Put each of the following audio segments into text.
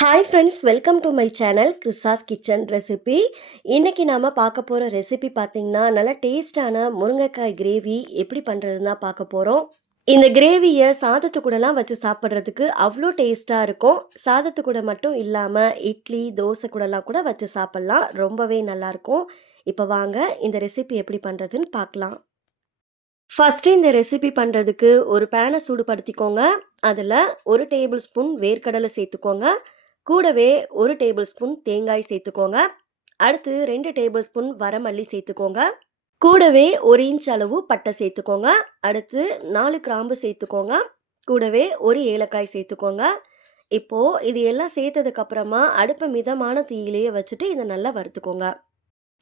Hi friends, welcome to my channel கிறிஸாஸ் kitchen recipe. இன்றைக்கி நாம் பார்க்க போகிற ரெசிபி பார்த்திங்கன்னா நல்ல டேஸ்டான முருங்கைக்காய் கிரேவி எப்படி பண்ணுறதுன்னு தான் பார்க்க போகிறோம். இந்த கிரேவியை சாதத்து கூடலாம் வச்சு சாப்பிட்றதுக்கு அவ்வளோ டேஸ்ட்டாக இருக்கும். சாதத்து கூட மட்டும் இல்லாமல் இட்லி தோசை கூடலாம் கூட வச்சு சாப்பிட்லாம், ரொம்பவே நல்லாயிருக்கும். இப்போ வாங்க இந்த ரெசிபி எப்படி பண்ணுறதுன்னு பார்க்கலாம். ஃபஸ்ட்டு இந்த ரெசிபி பண்ணுறதுக்கு ஒரு பேனை சூடுபடுத்திக்கோங்க. அதில் 1 டேபிள் ஸ்பூன் வேர்க்கடலை சேர்த்துக்கோங்க. கூடவே 1 டேபிள் ஸ்பூன் தேங்காய் சேர்த்துக்கோங்க. அடுத்து 2 டேபிள் ஸ்பூன் வரமல்லி சேர்த்துக்கோங்க. கூடவே 1 இன்ச் அளவு பட்டை சேர்த்துக்கோங்க. அடுத்து 4 கிராம்பு சேர்த்துக்கோங்க. கூடவே 1 ஏலக்காய் சேர்த்துக்கோங்க. இப்போது இது எல்லாம் சேர்த்ததுக்கப்புறமா அடுப்பை மிதமான தீயிலேயே வச்சுட்டு இதை நல்லா வறுத்துக்கோங்க.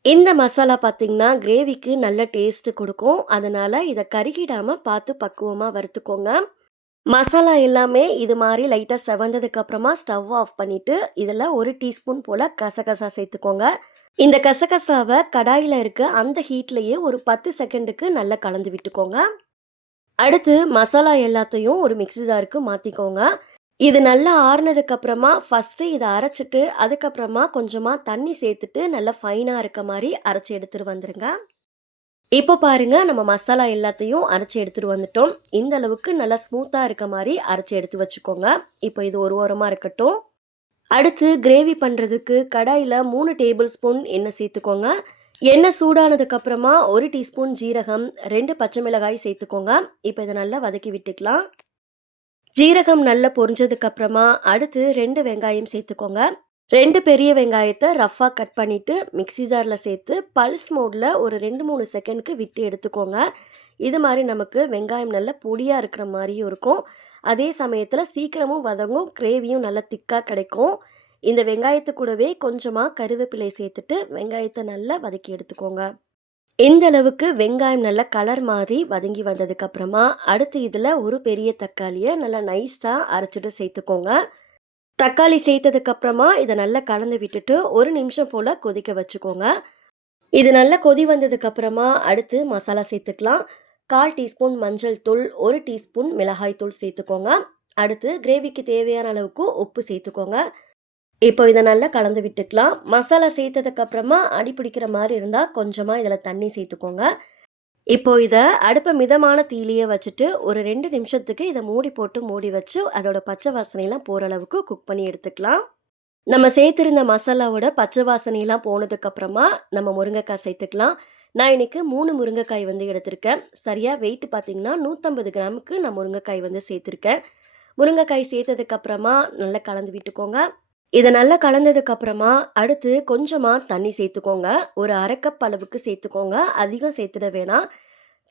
இந்த மசாலா பார்த்திங்கன்னா கிரேவிக்கு நல்ல டேஸ்ட்டு கொடுக்கும். அதனால் இதை கருகிடாமல் பார்த்து பக்குவமாக வறுத்துக்கோங்க. மசாலா எல்லாமே இது மாதிரி லைட்டாக செவந்ததுக்கப்புறமா ஸ்டவ் ஆஃப் பண்ணிவிட்டு இதில் 1 டீஸ்பூன் போல் கசகசா சேர்த்துக்கோங்க. இந்த கசகசாவை கடாயில் இருக்க அந்த ஹீட்லேயே ஒரு 10 செகண்டுக்கு நல்லா கலந்து விட்டுக்கோங்க. அடுத்து மசாலா எல்லாத்தையும் ஒரு மிக்ஸி ஜாருக்கு மாற்றிக்கோங்க. இது நல்லா ஆறுனதுக்கப்புறமா ஃபஸ்ட்டு இதை அரைச்சிட்டு அதுக்கப்புறமா கொஞ்சமாக தண்ணி சேர்த்துட்டு நல்லா ஃபைனாக இருக்க மாதிரி அரைச்சி எடுத்துகிட்டு வந்துடுங்க. இப்போ பாருங்க, நம்ம மசாலா எல்லாத்தையும் அரைச்சி எடுத்துகிட்டு வந்துட்டோம். இந்த அளவுக்கு நல்லா ஸ்மூத்தாக இருக்க மாதிரி அரைச்சி எடுத்து வச்சுக்கோங்க. இப்போ இது ஒரு ஓரமாக இருக்கட்டும். அடுத்து கிரேவி பண்ணுறதுக்கு கடாயில் 3 டேபிள் ஸ்பூன் எண்ணெய் சேர்த்துக்கோங்க. எண்ணெய் சூடானதுக்கப்புறமா 1 டீஸ்பூன் ஜீரகம், 2 பச்சை மிளகாய் சேர்த்துக்கோங்க. இப்போ இதை நல்லா வதக்கி விட்டுக்கலாம். ஜீரகம் நல்லா பொரிஞ்சதுக்கப்புறமா அடுத்து 2 வெங்காயம் சேர்த்துக்கோங்க. 2 பெரிய வெங்காயத்தை ரஃப்பாக கட் பண்ணிவிட்டு மிக்ஸி ஜாரில் சேர்த்து பல்ஸ் மோடில் ஒரு 2-3 செகண்டுக்கு விட்டு எடுத்துக்கோங்க. இது மாதிரி நமக்கு வெங்காயம் நல்லா பொடியாக இருக்கிற மாதிரியும் இருக்கும். அதே சமயத்தில் சீக்கிரமும் வதங்கும், கிரேவியும் நல்லா திக்காக கிடைக்கும். இந்த வெங்காயத்து கூடவே கொஞ்சமாக கருவேப்பிலை சேர்த்துட்டு வெங்காயத்தை நல்லா வதக்கி எடுத்துக்கோங்க. இந்த அளவுக்கு வெங்காயம் நல்லா கலர் மாதிரி வதங்கி வந்ததுக்கப்புறமா அடுத்து இதில் ஒரு பெரிய தக்காளியை நல்லா நைஸாக அரைச்சிட்டு சேர்த்துக்கோங்க. தக்காளி சேர்த்ததுக்கப்புறமா இதை நல்லா கலந்து விட்டுட்டு 1 நிமிஷம் போல் கொதிக்க வச்சுக்கோங்க. இது நல்லா கொதி வந்ததுக்கப்புறமா அடுத்து மசாலா சேர்த்துக்கலாம். 1/4 டீஸ்பூன் மஞ்சள் தூள், 1 டீஸ்பூன் மிளகாய் தூள் சேர்த்துக்கோங்க. அடுத்து கிரேவிக்கு தேவையான அளவுக்கு உப்பு சேர்த்துக்கோங்க. இப்போ இதை நல்லா கலந்து விட்டுக்கலாம். மசாலா சேர்த்ததுக்கப்புறமா அடி பிடிக்கிற மாதிரி இருந்தால் கொஞ்சமாக இதில் தண்ணி சேர்த்துக்கோங்க. இப்போ இதை அடுப்பை மிதமான தீயிலேயே வச்சுட்டு ஒரு 2 நிமிஷத்துக்கு இதை மூடி வச்சு அதோட பச்சை வாசனையெல்லாம் போகிற அளவுக்கு குக் பண்ணி எடுத்துக்கலாம். நம்ம சேர்த்துருந்த மசாலாவோட பச்சை வாசனையெல்லாம் போனதுக்கப்புறமா நம்ம முருங்கைக்காய் சேர்த்துக்கலாம். நான் இன்றைக்கி 3 முருங்கைக்காய் எடுத்திருக்கேன். சரியாக வெயிட் பார்த்திங்கன்னா 150 கிராமுக்கு நான் முருங்கைக்காய் சேர்த்துருக்கேன். முருங்கைக்காய் சேர்த்ததுக்கப்புறமா நல்லா கலந்து விட்டுக்கோங்க. இதை நல்லா கலந்ததுக்கப்புறமா அடுத்து கொஞ்சமாக தண்ணி சேர்த்துக்கோங்க. ஒரு 1/2 கப் அளவுக்கு சேர்த்துக்கோங்க, அதிகம் சேர்த்துட வேணாம்.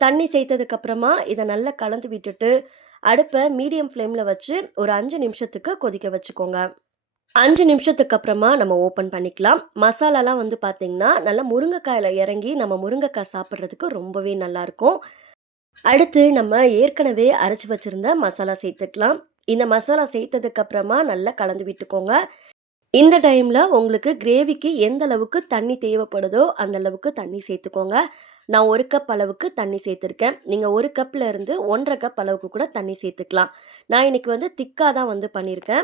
தண்ணி சேர்த்ததுக்கப்புறமா இதை நல்லா கலந்து விட்டுட்டு அடுப்பை மீடியம் ஃப்ளேமில் வச்சு ஒரு 5 நிமிஷத்துக்கு கொதிக்க வச்சுக்கோங்க. 5 நிமிஷத்துக்கு அப்புறமா நம்ம ஓப்பன் பண்ணிக்கலாம். மசாலாலாம் பார்த்திங்கன்னா நல்லா முருங்கைக்காயில் இறங்கி நம்ம முருங்கைக்காய் சாப்பிட்றதுக்கு ரொம்பவே நல்லாயிருக்கும். அடுத்து நம்ம ஏற்கனவே அரைச்சி வச்சுருந்த மசாலா சேர்த்துக்கலாம். இந்த மசாலா சேர்த்ததுக்கப்புறமா நல்லா கலந்து விட்டுக்கோங்க. இந்த டைமில் உங்களுக்கு கிரேவிக்கு எந்த அளவுக்கு தண்ணி தேவைப்படுதோ அந்த அளவுக்கு தண்ணி சேர்த்துக்கோங்க. நான் 1 கப் அளவுக்கு தண்ணி சேர்த்துருக்கேன். நீங்கள் 1 கப்பில் இருந்து 1.5 கப் அளவுக்கு கூட தண்ணி சேர்த்துக்கலாம். நான் இன்றைக்கி திக்காக தான் பண்ணியிருக்கேன்.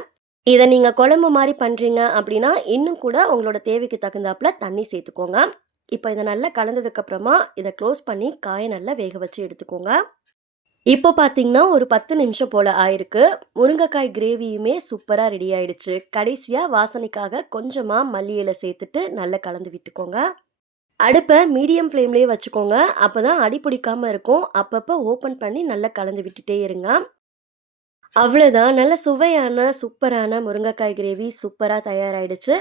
இதை நீங்கள் குழம்பு மாதிரி பண்ணுறீங்க அப்படின்னா இன்னும் கூட உங்களோட தேவைக்கு தகுந்தாப்பில் தண்ணி சேர்த்துக்கோங்க. இப்போ இதை நல்லா கலந்ததுக்கப்புறமா இதை க்ளோஸ் பண்ணி காயை நல்லா வேக வச்சு எடுத்துக்கோங்க. இப்போ பார்த்தீங்கன்னா ஒரு 10 நிமிஷம் போல் ஆயிருக்கு. முருங்கைக்காய் கிரேவியுமே சூப்பராக ரெடி ஆயிடுச்சு. கடைசியாக வாசனைக்காக கொஞ்சமாக மல்லி இலை சேர்த்துட்டு நல்லா கலந்து விட்டுக்கோங்க. அடுப்பை மீடியம் ஃப்ளேம்லேயே வச்சுக்கோங்க. அப்போ தான் அடி பிடிக்காமல் இருக்கும். அப்பப்போ ஓப்பன் பண்ணி நல்லா கலந்து விட்டுட்டே இருங்க. அவ்வளோதான், நல்ல சுவையான சூப்பரான முருங்கைக்காய் கிரேவி சூப்பராக தயாராகிடுச்சு.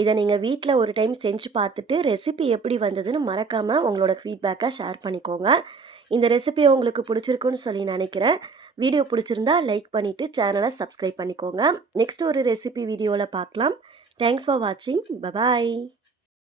இதை நீங்கள் வீட்டில் ஒரு டைம் செஞ்சு பார்த்துட்டு ரெசிபி எப்படி வந்ததுன்னு மறக்காமல் உங்களோட ஃபீட்பேக்கை ஷேர் பண்ணிக்கோங்க. இந்த ரெசிபி உங்களுக்கு பிடிச்சிருக்குன்னு சொல்லி நினைக்கிறேன். வீடியோ பிடிச்சிருந்தா லைக் பண்ணிவிட்டு சேனலை சப்ஸ்கிரைப் பண்ணிக்கோங்க. நெக்ஸ்ட் ஒரு ரெசிபி வீடியோவில் பார்க்கலாம். தேங்க்ஸ் ஃபார் வாட்சிங். பபாய்.